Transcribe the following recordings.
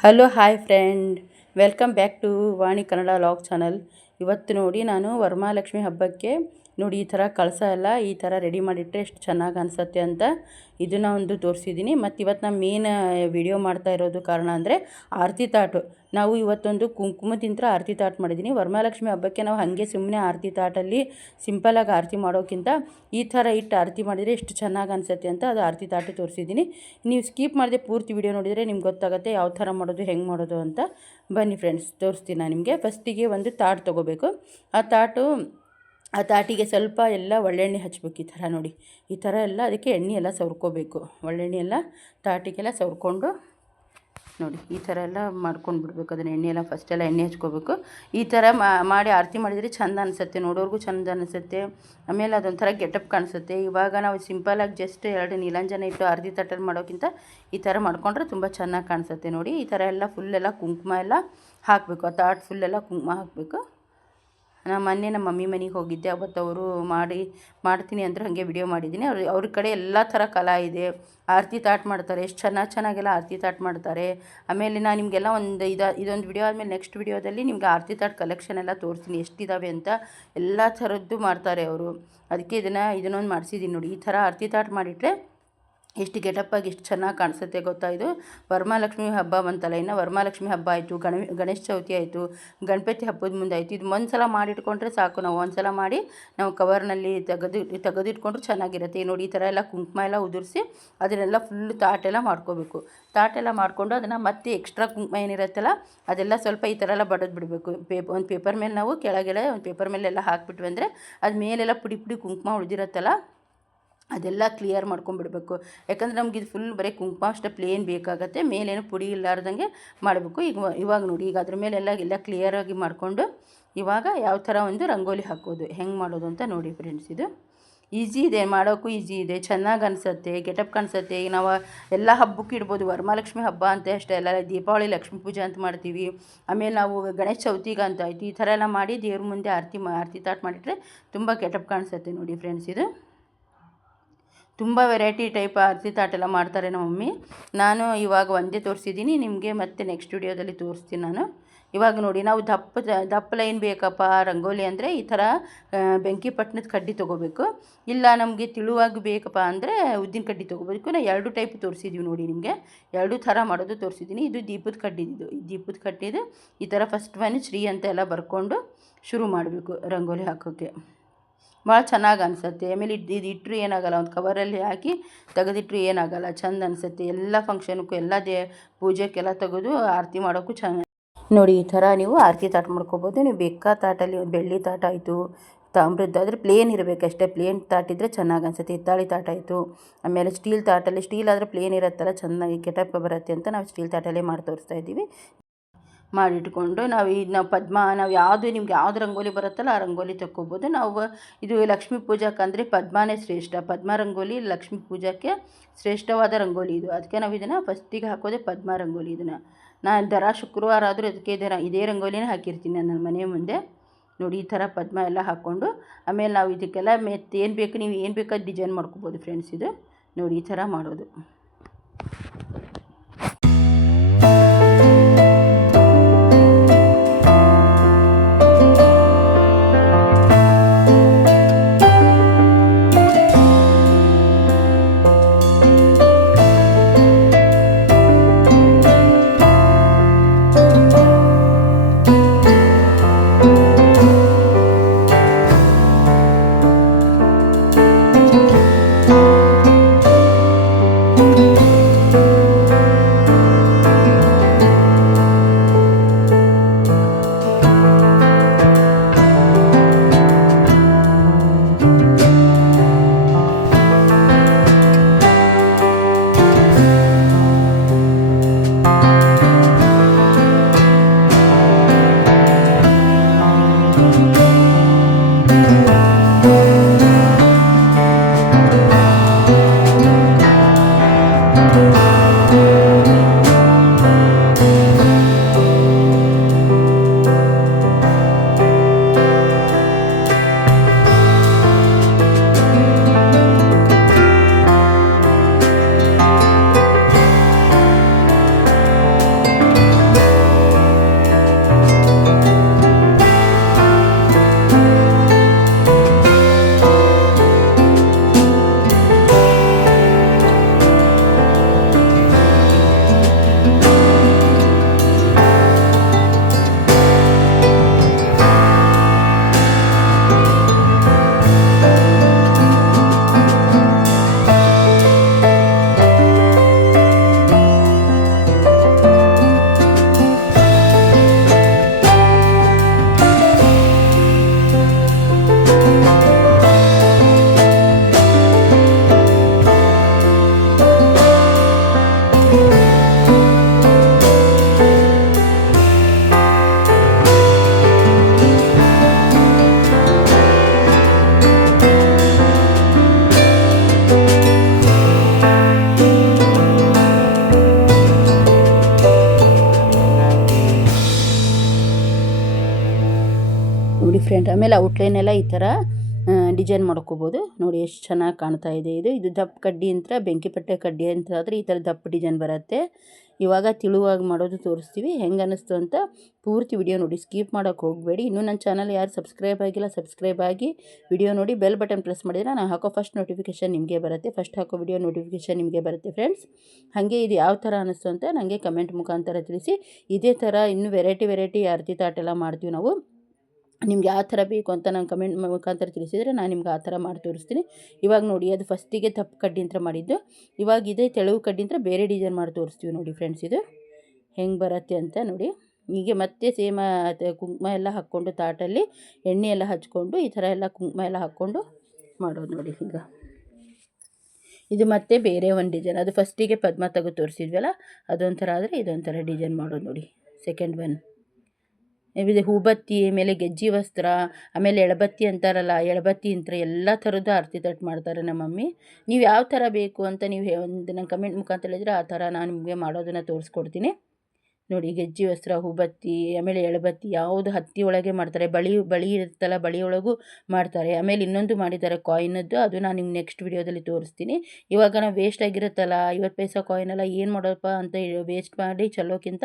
Hello hi friend welcome back to Vani Kannada vlog channel ಇವತ್ತು ನೋಡಿ ನಾನು ವರಮಹಾಲಕ್ಷ್ಮಿ ಹಬ್ಬಕ್ಕೆ ನೋಡಿ ಈ ಥರ ಕಳಸ ಎಲ್ಲ ಈ ಥರ ರೆಡಿ ಮಾಡಿಟ್ಟರೆ ಎಷ್ಟು ಚೆನ್ನಾಗಿ ಅನಿಸುತ್ತೆ ಅಂತ ಇದನ್ನು ಒಂದು ತೋರಿಸಿದ್ದೀನಿ. ಮತ್ತು ಇವತ್ತು ನಾನು ಮೇನ್ ವಿಡಿಯೋ ಮಾಡ್ತಾ ಇರೋದು ಕಾರಣ ಅಂದರೆ ಆರತಿ ತಾಟು. ನಾವು ಇವತ್ತೊಂದು ಕುಂಕುಮದಿಂದ ಆರತಿ ತಾಟ್ ಮಾಡಿದ್ದೀನಿ ವರಮಹಾಲಕ್ಷ್ಮಿ ಹಬ್ಬಕ್ಕೆ ನಾವು ಹಾಗೆ ಸುಮ್ಮನೆ ಆರತಿ ತಾಟಲ್ಲಿ ಸಿಂಪಲಾಗಿ ಆರತಿ ಮಾಡೋಕ್ಕಿಂತ ಈ ಥರ ಇಟ್ಟು ಆರತಿ ಮಾಡಿದರೆ ಎಷ್ಟು ಚೆನ್ನಾಗಿ ಅನಿಸುತ್ತೆ ಅಂತ ಅದು ಆರತಿ ತಾಟು ತೋರಿಸಿದ್ದೀನಿ ನೀವು ಸ್ಕಿಪ್ ಮಾಡಿದೆ ಪೂರ್ತಿ ವಿಡಿಯೋ ನೋಡಿದರೆ ನಿಮ್ಗೆ ಗೊತ್ತಾಗುತ್ತೆ ಯಾವ ಥರ ಮಾಡೋದು, ಹೆಂಗೆ ಮಾಡೋದು ಅಂತ. ಬನ್ನಿ ಫ್ರೆಂಡ್ಸ್, ತೋರಿಸ್ತೀನಿ ನಾನು ನಿಮಗೆ. ಫಸ್ಟಿಗೆ ಒಂದು ತಾಟ್ ತೊಗೋಬೇಕು. ಆ ತಾಟು, ಆ ತಾಟಿಗೆ ಸ್ವಲ್ಪ ಎಲ್ಲ ಒಳ್ಳೆಣ್ಣೆ ಹಚ್ಬೇಕು ಈ ಥರ ನೋಡಿ. ಈ ಥರ ಎಲ್ಲ ಅದಕ್ಕೆ ಎಣ್ಣೆ ಎಲ್ಲ ಸವ್ರ್ಕೋಬೇಕು. ಒಳ್ಳೆಣ್ಣೆ ಎಲ್ಲ ತಾಟಿಗೆಲ್ಲ ಸವ್ರ್ಕೊಂಡು ನೋಡಿ, ಈ ಥರ ಎಲ್ಲ ಮಾಡ್ಕೊಂಡು ಬಿಡಬೇಕು ಅದನ್ನು ಎಣ್ಣೆ ಎಲ್ಲ ಫಸ್ಟೆಲ್ಲ ಎಣ್ಣೆ ಹಚ್ಕೋಬೇಕು. ಈ ಥರ ಮಾಡಿ ಆರತಿ ಮಾಡಿದರೆ ಚಂದ ಅನಿಸುತ್ತೆ. ನೋಡೋರ್ಗೂ ಚಂದ ಅನಿಸುತ್ತೆ. ಆಮೇಲೆ ಅದೊಂಥರ ಗೆಟಪ್ ಕಾಣಿಸುತ್ತೆ. ಇವಾಗ ನಾವು ಸಿಂಪಲಾಗಿ ಜಸ್ಟ್ ಎರಡು ನೀಲಾಂಜನ ಇಟ್ಟು ಆರತಿ ತಟ್ಟಲ್ಲಿ ಮಾಡೋಕ್ಕಿಂತ ಈ ಥರ ಮಾಡ್ಕೊಂಡ್ರೆ ತುಂಬ ಚೆನ್ನಾಗಿ ಕಾಣಿಸುತ್ತೆ ನೋಡಿ. ಈ ಥರ ಎಲ್ಲ ಫುಲ್ಲೆಲ್ಲ ಕುಂಕುಮ ಎಲ್ಲ ಹಾಕಬೇಕು. ಆ ತಾಟ್ ಫುಲ್ಲೆಲ್ಲ ಕುಂಕುಮ ಹಾಕಬೇಕು. ನಾನು ಮೊನ್ನೆ ನಮ್ಮ ಮಮ್ಮಿ ಮನೆಗೆ ಹೋಗಿದ್ದೆ, ಅವತ್ತು ಅವರು ಮಾಡಿ, ಮಾಡ್ತೀನಿ ಅಂದರೆ ಹಾಗೆ ವಿಡಿಯೋ ಮಾಡಿದ್ದೀನಿ. ಅವ್ರು, ಅವ್ರ ಕಡೆ ಎಲ್ಲ ಥರ ಕಲಾ ಇದೆ. ಆರತಿ ತಾಟ್ ಮಾಡ್ತಾರೆ, ಎಷ್ಟು ಚೆನ್ನಾಗಿ ಚೆನ್ನಾಗೆಲ್ಲ ಆರತಿ ತಾಟ್ ಮಾಡ್ತಾರೆ. ಆಮೇಲೆ ನಾನು ನಿಮಗೆಲ್ಲ ಒಂದು ಇದು, ಇದೊಂದು ವಿಡಿಯೋ ಆದಮೇಲೆ ನೆಕ್ಸ್ಟ್ ವಿಡಿಯೋದಲ್ಲಿ ನಿಮ್ಗೆ ಆರತಿ ತಾಟ್ ಕಲೆಕ್ಷನ್ ಎಲ್ಲ ತೋರಿಸ್ತೀನಿ. ಎಷ್ಟಿದ್ದಾವೆ ಅಂತ ಎಲ್ಲ ಥರದ್ದು ಮಾಡ್ತಾರೆ ಅವರು. ಅದಕ್ಕೆ ಇದನ್ನು, ಇದನ್ನೊಂದು ಮಾಡಿಸಿದ್ದೀನಿ ನೋಡಿ. ಈ ಥರ ಆರತಿ ತಾಟ್ ಮಾಡಿಟ್ರೆ ಎಷ್ಟು ಗೆಟಪ್ಪಾಗಿ ಎಷ್ಟು ಚೆನ್ನಾಗಿ ಕಾಣಿಸುತ್ತೆ ಗೊತ್ತಾ ಇದು? ವರಮಹಾಲಕ್ಷ್ಮಿ ಹಬ್ಬ ಬಂತಲ್ಲ, ಇನ್ನು ವರಮಹಾಲಕ್ಷ್ಮಿ ಹಬ್ಬ ಆಯಿತು, ಗಣ, ಗಣೇಶ ಚೌತಿ ಆಯಿತು, ಗಣಪತಿ ಹಬ್ಬದ ಮುಂದೆ ಆಯಿತು. ಇದು ಒಂದು ಸಲ ಮಾಡಿಟ್ಕೊಂಡ್ರೆ ಸಾಕು, ನಾವು ಒಂದು ಸಲ ಮಾಡಿ ನಾವು ಕವರ್ನಲ್ಲಿ ತೆಗೆದು, ತೆಗೆದಿಟ್ಕೊಂಡ್ರೆ ಚೆನ್ನಾಗಿರುತ್ತೆ. ನೋಡಿ, ಈ ಥರ ಎಲ್ಲ ಕುಂಕುಮ ಎಲ್ಲ ಉದುರಿಸಿ ಅದನ್ನೆಲ್ಲ ಫುಲ್ಲು ತಾಟೆಲ್ಲ ಮಾಡ್ಕೋಬೇಕು. ತಾಟೆಲ್ಲ ಮಾಡಿಕೊಂಡು ಅದನ್ನು ಮತ್ತೆ ಎಕ್ಸ್ಟ್ರಾ ಕುಂಕುಮ ಏನಿರುತ್ತಲ್ಲ, ಅದೆಲ್ಲ ಸ್ವಲ್ಪ ಈ ಥರ ಎಲ್ಲ ಬಡದು ಬಿಡಬೇಕು. ಪೇಪ್ ಒಂದು ಪೇಪರ್ ಮೇಲೆ ನಾವು ಕೆಳಗೆಲ್ಲ, ಒಂದು ಪೇಪರ್ ಮೇಲೆಲ್ಲ ಹಾಕ್ಬಿಟ್ವಿ ಅಂದರೆ ಅದು ಮೇಲೆಲ್ಲ ಪುಡಿ ಪುಡಿ ಕುಂಕುಮ ಉಳಿದಿರತ್ತಲ್ಲ ಅದೆಲ್ಲ ಕ್ಲಿಯರ್ ಮಾಡ್ಕೊಂಬಿಡಬೇಕು ಯಾಕಂದ್ರೆ ನಮ್ಗೆ ಇದು ಫುಲ್ ಬರೀ ಕುಂಕುಮ ಅಷ್ಟೇ ಪ್ಲೇನ್ ಬೇಕಾಗತ್ತೆ, ಮೇಲೇನು ಪುಡಿ ಇಲ್ಲಾರ್ದಂಗೆ ಮಾಡಬೇಕು. ಈಗ ಇವಾಗ ನೋಡಿ, ಈಗ ಅದ್ರ ಮೇಲೆಲ್ಲ ಎಲ್ಲ ಕ್ಲಿಯರಾಗಿ ಮಾಡಿಕೊಂಡು ಇವಾಗ ಯಾವ ಥರ ಒಂದು ರಂಗೋಲಿ ಹಾಕೋದು, ಹೆಂಗೆ ಮಾಡೋದು ಅಂತ ನೋಡಿ ಫ್ರೆಂಡ್ಸ್ ಇದು. ಈಸಿ ಇದೆ ಮಾಡೋಕ್ಕೂ ಈಸಿ ಇದೆ. ಚೆನ್ನಾಗಿ ಅನಿಸುತ್ತೆ ಗೆಟಪ್ ಕಾಣಿಸುತ್ತೆ. ಈಗ ನಾವು ಎಲ್ಲ ಹಬ್ಬಕ್ಕೆ ಇಡ್ಬೋದು, ವರಮಹಾಲಕ್ಷ್ಮಿ ಹಬ್ಬ ಅಂತ ಅಷ್ಟೇ ಎಲ್ಲ ದೀಪಾವಳಿ, ಲಕ್ಷ್ಮೀ ಪೂಜೆ ಅಂತ ಮಾಡ್ತೀವಿ. ಆಮೇಲೆ ನಾವು ಗಣೇಶ ಚೌತಿಗೆ ಅಂತ ಆಯಿತು ಈ ಥರ ಎಲ್ಲ ಮಾಡಿ ದೇವ್ರ ಮುಂದೆ ಆರತಿ ಆರತಿ ತಾಟ್ ಮಾಡಿಟ್ರೆ ತುಂಬ ಗೆಟಪ್ ಕಾಣಿಸುತ್ತೆ ನೋಡಿ ಫ್ರೆಂಡ್ಸ್ ಇದು. ತುಂಬ ವೆರೈಟಿ ಟೈಪ್ ಆರತಿ ತಾಟೆಲ್ಲ ಮಾಡ್ತಾರೆ ನಮ್ಮ ಮಮ್ಮಿ. ನಾನು ಇವಾಗ ಒಂದೇ ತೋರಿಸಿದ್ದೀನಿ, ನಿಮಗೆ ಮತ್ತೆ ನೆಕ್ಸ್ಟ್ ವಿಡಿಯೋದಲ್ಲಿ ತೋರಿಸ್ತೀನಿ ನಾನು. ಇವಾಗ ನೋಡಿ, ನಾವು ದಪ್ಪ ದಪ್ಪ ಲೈನ್ ಬೇಕಪ್ಪ ರಂಗೋಲಿ ಅಂದರೆ ಈ ಥರ ಬೆಂಕಿ ಪಟ್ಟಣದ ಕಡ್ಡಿ ತೊಗೋಬೇಕು. ಇಲ್ಲ ನಮಗೆ ತಿಳುವಾಗಿ ಬೇಕಪ್ಪ ಅಂದರೆ ಉದ್ದಿನ ಕಡ್ಡಿ ತೊಗೋಬೇಕು. ನಾನು ಎರಡು ಟೈಪ್ ತೋರಿಸಿದ್ದೀವಿ ನೋಡಿ ನಿಮಗೆ. ಎರಡು ಥರ ಮಾಡೋದು ತೋರಿಸಿದ್ದೀನಿ ಇದು ದೀಪದ ಕಡ್ಡಿದ್ದು ದೀಪದ ಕಡ್ಡಿದು ಈ ಥರ ಫಸ್ಟ್ ಒನ್ ಶ್ರೀ ಅಂತ ಎಲ್ಲ ಬರ್ಕೊಂಡು ಶುರು ಮಾಡಬೇಕು ರಂಗೋಲಿ ಹಾಕೋಕ್ಕೆ ಭಾಳ ಚೆನ್ನಾಗಿ ಅನಿಸುತ್ತೆ. ಆಮೇಲೆ ಇದು ಇದು ಇಟ್ಟರು ಏನಾಗಲ್ಲ, ಒಂದು ಕವರಲ್ಲಿ ಹಾಕಿ ತೆಗೆದಿಟ್ರು ಏನಾಗಲ್ಲ, ಚೆಂದ ಅನಿಸುತ್ತೆ. ಎಲ್ಲ ಫಂಕ್ಷನ್ಗೂ ಎಲ್ಲ ದೇ ಪೂಜೆಗೆಲ್ಲ ತೆಗೆದು ಆರತಿ ಮಾಡೋಕ್ಕೂ ಚೆನ್ನ ನೋಡಿ, ಈ ಥರ ನೀವು ಆರತಿ ತಾಟ ಮಾಡ್ಕೋಬೋದು. ನೀವು ಬೆಕ್ಕ ತಾಟಲ್ಲಿ ಒಂದು ಬೆಳ್ಳಿ ತಾಟ ಆಯಿತು ತಾಮ್ರದ್ದು ಆದರೆ ಪ್ಲೇನ್ ಇರಬೇಕಷ್ಟೇ ಪ್ಲೇನ್ ತಾಟಿದ್ರೆ ಚೆನ್ನಾಗಿ ಅನಿಸುತ್ತೆ. ಹಿತ್ತಾಳಿ ತಾಟ ಆಯಿತು, ಆಮೇಲೆ ಸ್ಟೀಲ್ ತಾಟಲ್ಲಿ ಸ್ಟೀಲ್ ಆದರೆ ಪ್ಲೇನ್ ಇರುತ್ತಲ್ಲ, ಚೆನ್ನಾಗಿ ಕೆಟಪ್ಪ ಬರುತ್ತೆ ಅಂತ ನಾವು ಸ್ಟೀಲ್ ತಾಟಲ್ಲೇ ಮಾಡಿ ತೋರಿಸ್ತಾ ಇದ್ದೀವಿ. ಮಾಡಿಟ್ಕೊಂಡು ನಾವು ಈ ನಾವು ಪದ್ಮ, ನಾವು ಯಾವುದು ನಿಮ್ಗೆ ಯಾವ್ದು ರಂಗೋಲಿ ಬರುತ್ತಲ್ಲ ಆ ರಂಗೋಲಿ ತಕ್ಕೊಬೋದು. ನಾವು ಇದು ಲಕ್ಷ್ಮೀ ಅಂದರೆ ಪದ್ಮನೇ ಶ್ರೇಷ್ಠ. ಪದ್ಮ ರಂಗೋಲಿ ಲಕ್ಷ್ಮೀ ಪೂಜಾಕ್ಕೆ ಶ್ರೇಷ್ಠವಾದ ರಂಗೋಲಿ ಇದು. ಅದಕ್ಕೆ ನಾವು ಇದನ್ನು ಫಸ್ಟಿಗೆ ಹಾಕೋದೆ ಪದ್ಮ ರಂಗೋಲಿ ಇದನ್ನು. ನಾನು ದರ ಶುಕ್ರವಾರ ಆದರೂ ಅದಕ್ಕೆ ಇದರ ಇದೇ ರಂಗೋಲಿನ ಹಾಕಿರ್ತೀನಿ ನನ್ನ ಮನೆ ಮುಂದೆ. ನೋಡಿ, ಈ ಥರ ಪದ್ಮ ಎಲ್ಲ ಹಾಕ್ಕೊಂಡು ಆಮೇಲೆ ನಾವು ಇದಕ್ಕೆಲ್ಲ ಮೆತ್ತ ಏನು ಬೇಕು, ನೀವು ಏನು ಬೇಕಾದ ಡಿಸೈನ್ ಮಾಡ್ಕೋಬೋದು ಫ್ರೆಂಡ್ಸ್ ಇದು. ನೋಡಿ, ಈ ಥರ ಮಾಡೋದು. ಆಮೇಲೆ ಔಟ್ಲೈನ್ ಎಲ್ಲ ಈ ಥರ ಡಿಸೈನ್ ಮಾಡ್ಕೋಬೋದು. ನೋಡಿ ಎಷ್ಟು ಚೆನ್ನಾಗಿ ಕಾಣ್ತಾ ಇದೆ ಇದು. ಇದು ದಪ್ಪ ಕಡ್ಡಿ ಅಂತ ಬೆಂಕಿ ಪಟ್ಟೆ ಕಡ್ಡಿ ಅಂತ ಆದರೆ ಈ ಥರ ದಪ್ಪ ಡಿಸೈನ್ ಬರುತ್ತೆ. ಇವಾಗ ತಿಳುವಾಗಿ ಮಾಡೋದು ತೋರಿಸ್ತೀವಿ. ಹೆಂಗೆ ಅನ್ನಿಸ್ತು ಅಂತ ಪೂರ್ತಿ ವಿಡಿಯೋ ನೋಡಿ. ಸ್ಕಿಪ್ ಮಾಡೋಕ್ಕೆ ಹೋಗಬೇಡಿ. ಇನ್ನೂ ನನ್ನ ಚಾನಲ್ ಯಾರು ಸಬ್ಸ್ಕ್ರೈಬ್ ಆಗಿಲ್ಲ ಸಬ್ಸ್ಕ್ರೈಬ್ ಆಗಿ ವಿಡಿಯೋ ನೋಡಿ. ಬೆಲ್ ಬಟನ್ ಪ್ರೆಸ್ ಮಾಡಿದರೆ ನಾನು ಹಾಕೋ ಫಸ್ಟ್ ನೋಟಿಫಿಕೇಷನ್ ನಿಮಗೆ ಬರುತ್ತೆ. ಫಸ್ಟ್ ಹಾಕೋ ವಿಡಿಯೋ ನೋಟಿಫಿಕೇಷನ್ ನಿಮಗೆ ಬರುತ್ತೆ ಫ್ರೆಂಡ್ಸ್ ಹಾಗೆ ಇದು ಯಾವ ಥರ ಅನ್ನಿಸ್ತು ಅಂತ ನನಗೆ ಕಮೆಂಟ್ ಮುಖಾಂತರ ತಿಳಿಸಿ. ಇದೇ ಥರ ಇನ್ನೂ ವೆರೈಟಿ ವೆರೈಟಿ ಆರತಿ ತಾಟೆಲ್ಲ ಮಾಡ್ತೀವಿ ನಾವು. ನಿಮ್ಗೆ ಯಾವ ಥರ ಬೇಕು ಅಂತ ನಾನು ಕಮೆಂಟ್ ಮುಖಾಂತರ ತಿಳಿಸಿದರೆ ನಾನು ನಿಮ್ಗೆ ಆ ಥರ ಮಾಡಿ ತೋರಿಸ್ತೀನಿ. ಇವಾಗ ನೋಡಿ, ಅದು ಫಸ್ಟಿಗೆ ತಪ್ಪು ಕಡ್ಡಿ ಅಂತ ಮಾಡಿದ್ದು. ಇವಾಗ ಇದೇ ತೆಳುವು ಅಂತ ಬೇರೆ ಡಿಸೈನ್ ಮಾಡಿ ತೋರಿಸ್ತೀವಿ ನೋಡಿ ಫ್ರೆಂಡ್ಸ್ ಇದು. ಹೆಂಗೆ ಬರುತ್ತೆ ಅಂತ ನೋಡಿ. ಹೀಗೆ ಮತ್ತೆ ಸೇಮ ಕುಂಕುಮ ಎಲ್ಲ ಹಾಕ್ಕೊಂಡು ತಾಟಲ್ಲಿ ಎಣ್ಣೆ ಎಲ್ಲ ಹಚ್ಕೊಂಡು ಈ ಥರ ಎಲ್ಲ ಕುಂಕುಮ ಎಲ್ಲ ಹಾಕ್ಕೊಂಡು ಮಾಡೋದು ನೋಡಿ ಈಗ. ಇದು ಮತ್ತೆ ಬೇರೆ ಒಂದು ಡಿಸೈನ್. ಅದು ಫಸ್ಟಿಗೆ ಪದ್ಮ ತೆಗೆದು ತೋರಿಸಿದ್ವಲ್ಲ, ಅದೊಂಥರ ಆದರೆ ಇದೊಂಥರ ಡಿಸೈನ್ ಮಾಡೋದು ನೋಡಿ. Second one. ಇದು ಹೂಬತ್ತಿ ಆಮೇಲೆ ಗೆಜ್ಜಿ ವಸ್ತ್ರ, ಆಮೇಲೆ ಎಳಬತ್ತಿ ಅಂತಾರಲ್ಲ ಎಳಬತ್ತಿ ಅಂತ ಎಲ್ಲ ಥರದ್ದು ಆರತಿ ತಟ್ಟು ಮಾಡ್ತಾರೆ ನಮ್ಮ ಮಮ್ಮಿ. ನೀವು ಯಾವ ಥರ ಬೇಕು ಅಂತ ನೀವು ಒಂದು ನಂಗೆ ಕಮೆಂಟ್ ಮುಖಾಂತರ ಹೇಳಿದರೆ ಆ ಥರ ನಾನು ನಿಮಗೆ ಮಾಡೋದನ್ನು ತೋರಿಸ್ಕೊಡ್ತೀನಿ. ನೋಡಿ ಗೆಜ್ಜೆ ವಸ್ತ್ರ, ಹೂಬತ್ತಿ, ಆಮೇಲೆ ಎಳಬತ್ತಿ ಯಾವುದು ಹತ್ತಿ ಒಳಗೆ ಮಾಡ್ತಾರೆ, ಬಳಿ ಬಳಿ ಇರುತ್ತಲ್ಲ, ಬಳಿ ಒಳಗೂ ಮಾಡ್ತಾರೆ. ಆಮೇಲೆ ಇನ್ನೊಂದು ಮಾಡಿದ್ದಾರೆ ಕಾಯಿನದ್ದು ಅದು ನಾನು ನಿಮ್ಗೆ ನೆಕ್ಸ್ಟ್ ವಿಡಿಯೋದಲ್ಲಿ ತೋರಿಸ್ತೀನಿ. ಇವಾಗ ನಾವು ವೇಸ್ಟ್ ಆಗಿರುತ್ತಲ್ಲ, ಐವತ್ತು ಪೈಸಾ ಕಾಯಿನೆಲ್ಲ ಏನು ಮಾಡೋಪ್ಪ ಅಂತ ವೇಸ್ಟ್ ಮಾಡಿ ಚಲೋಕ್ಕಿಂತ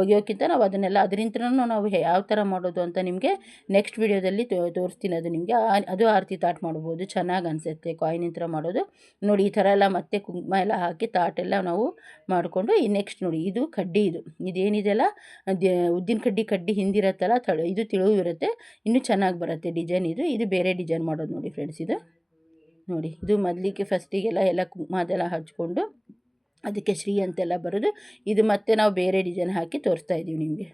ಒಗೆಯೋಕ್ಕಿಂತ ನಾವು ಅದನ್ನೆಲ್ಲ ಅದರಿಂದನೂ ನಾವು ಯಾವ ಥರ ಮಾಡೋದು ಅಂತ ನಿಮಗೆ ನೆಕ್ಸ್ಟ್ ವಿಡಿಯೋದಲ್ಲಿ ತೋರಿಸ್ತೀನಿ. ಅದು ನಿಮಗೆ ಅದು ಆರತಿ ತಾಟ್ ಮಾಡ್ಬೋದು, ಚೆನ್ನಾಗಿ ಅನಿಸುತ್ತೆ ಕಾಯಿನ್ ಥರ ಮಾಡೋದು. ನೋಡಿ, ಈ ಥರ ಎಲ್ಲ ಮತ್ತೆ ಕುಂಕುಮ ಎಲ್ಲ ಹಾಕಿ ತಾಟೆಲ್ಲ ನಾವು ಮಾಡಿಕೊಂಡು, ಈ ನೆಕ್ಸ್ಟ್ ನೋಡಿ, ಇದು ಕಡ್ಡಿ ಇದು. ಇದು ಇದೇನಿದೆಯಲ್ಲ ಉದ್ದಿನ ಕಡ್ಡಿ ಕಡ್ಡಿ ಹಿಂದಿರತ್ತಲ್ಲ, ತಳ ಇದು ತಿಳುವು ಇರುತ್ತೆ, ಇನ್ನೂ ಚೆನ್ನಾಗಿ ಬರುತ್ತೆ ಡಿಸೈನ್ ಇದು. ಇದು ಬೇರೆ ಡಿಸೈನ್ ಮಾಡೋದು ನೋಡಿ ಫ್ರೆಂಡ್ಸ್ ಇದು. ನೋಡಿ, ಇದು ಮೊದಲಿಗೆ ಫಸ್ಟಿಗೆಲ್ಲ ಎಲ್ಲ ಕುಂಕುಮ ಅದೆಲ್ಲ ಹಚ್ಕೊಂಡು, ಅದಕ್ಕೆ ಶ್ರೀ ಅಂತೆಲ್ಲ ಬರೋದು, ಇದು ಮತ್ತೆ ನಾವು ಬೇರೆ ಡಿಸೈನ್ ಹಾಕಿ ತೋರಿಸ್ತಾ ಇದ್ದೀವಿ ನಿಮಗೆ.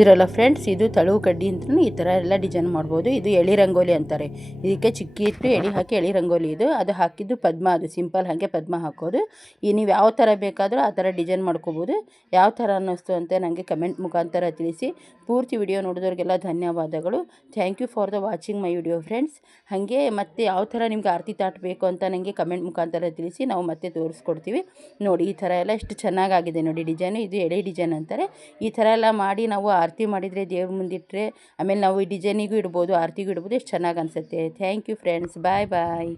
ಇರಲ್ಲ ಫ್ರೆಂಡ್ಸ್ ಇದು ತಳುವು ಕಡ್ಡಿ ಅಂತಲೂ ಈ ಥರ ಎಲ್ಲ ಡಿಸೈನ್ ಮಾಡ್ಬೋದು. ಇದು ಎಳಿ ರಂಗೋಲಿ ಅಂತಾರೆ. ಇದಕ್ಕೆ ಚಿಕ್ಕಿ ಇಟ್ಟು ಎಳಿ ಹಾಕಿ ಎಳಿ ರಂಗೋಲಿ ಇದು. ಅದು ಹಾಕಿದ್ದು ಪದ್ಮ, ಅದು ಸಿಂಪಲ್ ಹಾಗೆ ಪದ್ಮ ಹಾಕೋದು. ಈ ನೀವು ಯಾವ ಥರ ಬೇಕಾದರೂ ಆ ಥರ ಡಿಸೈನ್ ಮಾಡ್ಕೋಬೋದು. ಯಾವ ಥರ ಅನ್ನಿಸ್ತು ಅಂತ ನನಗೆ ಕಮೆಂಟ್ ಮುಖಾಂತರ ತಿಳಿಸಿ. ಪೂರ್ತಿ ವಿಡಿಯೋ ನೋಡಿದವ್ರಿಗೆಲ್ಲ ಧನ್ಯವಾದಗಳು. Thank you for the watching my video friends ಹಾಗೆ ಮತ್ತೆ ಯಾವ ಥರ ನಿಮ್ಗೆ ಆರತಿ ತಾಟ್ ಬೇಕು ಅಂತ ನನಗೆ ಕಮೆಂಟ್ ಮುಖಾಂತರ ತಿಳಿಸಿ. ನಾವು ಮತ್ತೆ ತೋರಿಸ್ಕೊಡ್ತೀವಿ. ನೋಡಿ, ಈ ಥರ ಎಲ್ಲ ಎಷ್ಟು ಚೆನ್ನಾಗಾಗಿದೆ ನೋಡಿ ಡಿಸೈನು ಇದು ಎಳೆ ಡಿಸೈನ್ ಅಂತಾರೆ. ಈ ಥರ ಎಲ್ಲ ಮಾಡಿ ನಾವು ಆರತಿ ಮಾಡಿದರೆ ದೇವ್ರ ಮುಂದಿಟ್ಟರೆ ಆಮೇಲೆ ನಾವು ಈ ಡಿಸೈನಿಗೂ ಇಡ್ಬೋದು, ಆರತಿಗೂ ಇಡ್ಬೋದು, ಎಷ್ಟು ಚೆನ್ನಾಗಿ ಅನಿಸುತ್ತೆ. Thank you friends bye bye